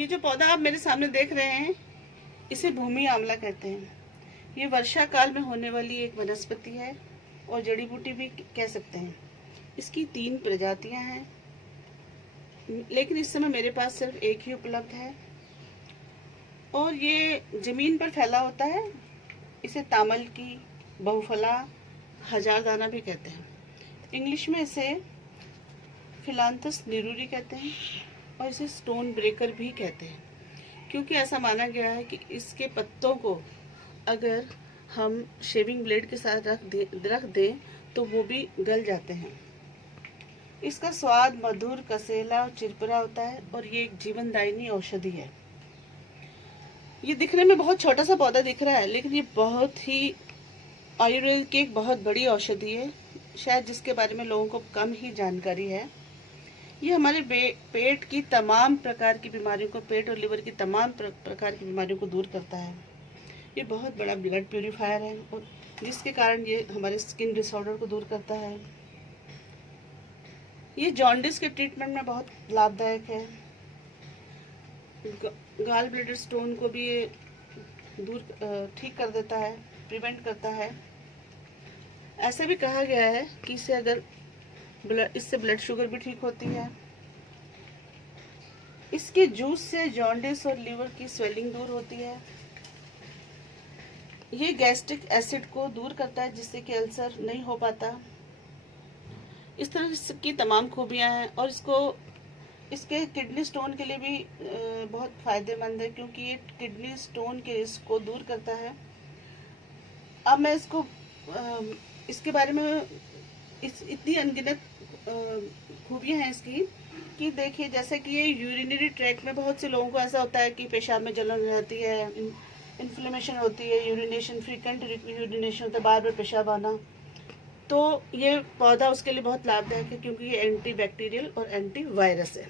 ये जो पौधा आप मेरे सामने देख रहे हैं, इसे भूमि आंवला कहते हैं। ये वर्षा काल में होने वाली एक वनस्पति है और जड़ी बूटी भी कह सकते हैं। इसकी 3 प्रजातियां हैं, लेकिन इस समय मेरे पास सिर्फ एक ही उपलब्ध है और ये जमीन पर फैला होता है। इसे तामल की, बहुफला, हजारदाना भी कहते हैं। इंग्लिश में इसे फिलांथस निरूरी कहते हैं और इसे स्टोन ब्रेकर भी कहते हैं, क्योंकि ऐसा माना गया है कि इसके पत्तों को अगर हम शेविंग ब्लेड के साथ रख दें तो वो भी गल जाते हैं। इसका स्वाद मधुर, कसेला और चिरपरा होता है और ये एक जीवनदायिनी औषधि है। ये दिखने में बहुत छोटा सा पौधा दिख रहा है, लेकिन ये बहुत ही आयुर्वेद की एक बहुत बड़ी औषधि है, शायद जिसके बारे में लोगों को कम ही जानकारी है। ये हमारे पेट की तमाम प्रकार की बीमारियों को, पेट और लिवर की तमाम प्रकार की बीमारियों को दूर करता है। ये बहुत बड़ा ब्लड प्यूरिफायर है और जिसके कारण ये हमारे स्किन डिसऑर्डर को दूर करता है। ये जॉन्डिस के ट्रीटमेंट में बहुत लाभदायक है। गाल ब्लैडर स्टोन को भी ये ठीक कर देता है, प्रिवेंट करता है। ऐसा भी कहा गया है कि इससे ब्लड शुगर भी ठीक होती है। इसके जूस से जॉन्डिस और लीवर की स्वेलिंग दूर होती है। ये गैस्ट्रिक एसिड को दूर करता है, जिससे कि अल्सर नहीं हो पाता। इस तरह की तमाम खूबियां हैं और इसके किडनी स्टोन के लिए भी बहुत फायदेमंद है, क्योंकि ये किडनी स्टोन के रिस्क को दूर करता है। अब मैं इसके बारे में इतनी अनगिनत खूबियां हैं इसकी कि देखिए, जैसे कि ये यूरिनरी ट्रैक्ट में बहुत से लोगों को ऐसा होता है कि पेशाब में जलन रहती है, इन्फ्लेमेशन होती है, यूरिनेशन, फ्रीक्वेंट यूरिनेशन होता है, बार बार पेशाब आना। तो ये पौधा उसके लिए बहुत लाभदायक है, क्योंकि ये एंटी बैक्टीरियल और एंटी वायरस है।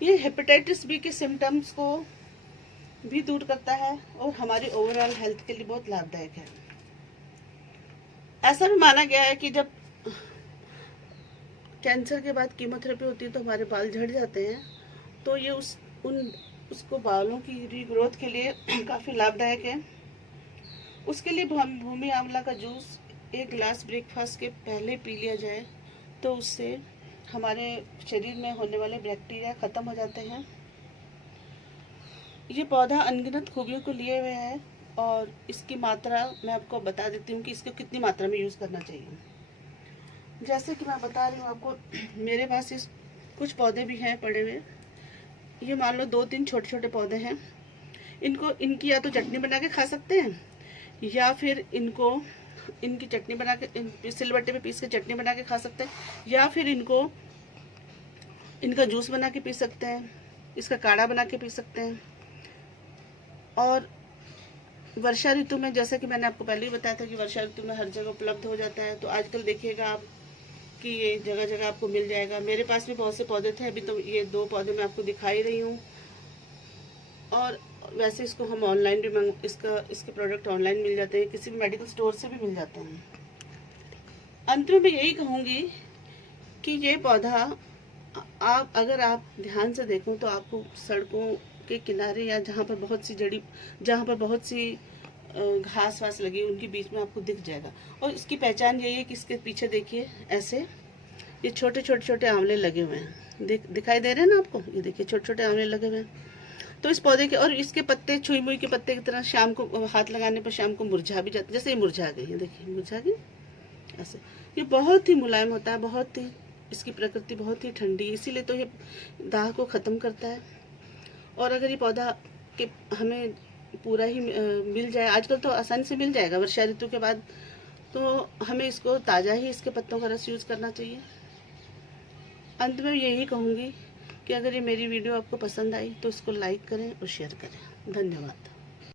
ये हेपेटाइटिस बी के सिम्टम्स को भी दूर करता है और हमारी ओवरऑल हेल्थ के लिए बहुत लाभदायक है। ऐसा भी माना गया है कि जब कैंसर के बाद कीमोथेरेपी होती है तो हमारे बाल झड़ जाते हैं, तो ये उसको बालों की रीग्रोथ के लिए काफ़ी लाभदायक है। उसके लिए भूमि आंवला का जूस 1 गिलास ब्रेकफास्ट के पहले पी लिया जाए तो उससे हमारे शरीर में होने वाले बैक्टीरिया ख़त्म हो जाते हैं। ये पौधा अनगिनत खूबियों को लिए हुए है और इसकी मात्रा मैं आपको बता देती हूँ कि इसको कितनी मात्रा में यूज़ करना चाहिए। जैसे कि मैं बता रही हूँ आपको, मेरे पास कुछ पौधे भी हैं पड़े हुए। ये मान लो 2-3 छोटे छोटे पौधे हैं। इनकी या तो चटनी बना के खा सकते हैं, या फिर इनकी चटनी बना के सिलबट्टे पे पीस के चटनी बना के खा सकते हैं, या फिर इनका जूस बना के पी सकते हैं, इसका काढ़ा बना के पी सकते हैं। और वर्षा ऋतु में, जैसे कि मैंने आपको पहले ही बताया था कि वर्षा ऋतु में हर जगह उपलब्ध हो जाता है, तो आजकल देखिएगा आप कि ये जगह जगह आपको मिल जाएगा। मेरे पास भी बहुत से पौधे थे, अभी तो ये 2 पौधे मैं आपको दिखाई रही हूँ। और वैसे इसको हम ऑनलाइन भी इसके प्रोडक्ट ऑनलाइन मिल जाते हैं, किसी भी मेडिकल स्टोर से भी मिल जाते हैं। अंत में मैं यही कहूँगी कि ये पौधा अगर आप ध्यान से देखो तो आपको सड़कों के किनारे या जहाँ पर बहुत सी घास वास लगी उनके बीच में आपको दिख जाएगा। और इसकी पहचान यही है कि इसके पीछे देखिए ऐसे ये छोटे छोटे आंवले लगे हुए हैं। दिखाई दे रहे हैं ना आपको? ये देखिए छोटे छोटे आंवले लगे हुए हैं। तो इस पौधे के और इसके पत्ते छुई मुई के पत्ते की तरह शाम को हाथ लगाने पर शाम को मुरझा भी जाते, जैसे ये मुरझा गई है, देखिए मुरझा गई ऐसे। ये बहुत ही मुलायम होता है, बहुत ही इसकी प्रकृति बहुत ही ठंडी, इसीलिए तो ये दाह को ख़त्म करता है। और अगर ये पौधा के हमें पूरा ही मिल जाए, आजकल तो आसानी से मिल जाएगा वर्षा ऋतु के बाद, तो हमें इसको ताज़ा ही इसके पत्तों का रस यूज़ करना चाहिए। अंत में यही कहूँगी कि अगर ये मेरी वीडियो आपको पसंद आई तो इसको लाइक करें और शेयर करें। धन्यवाद।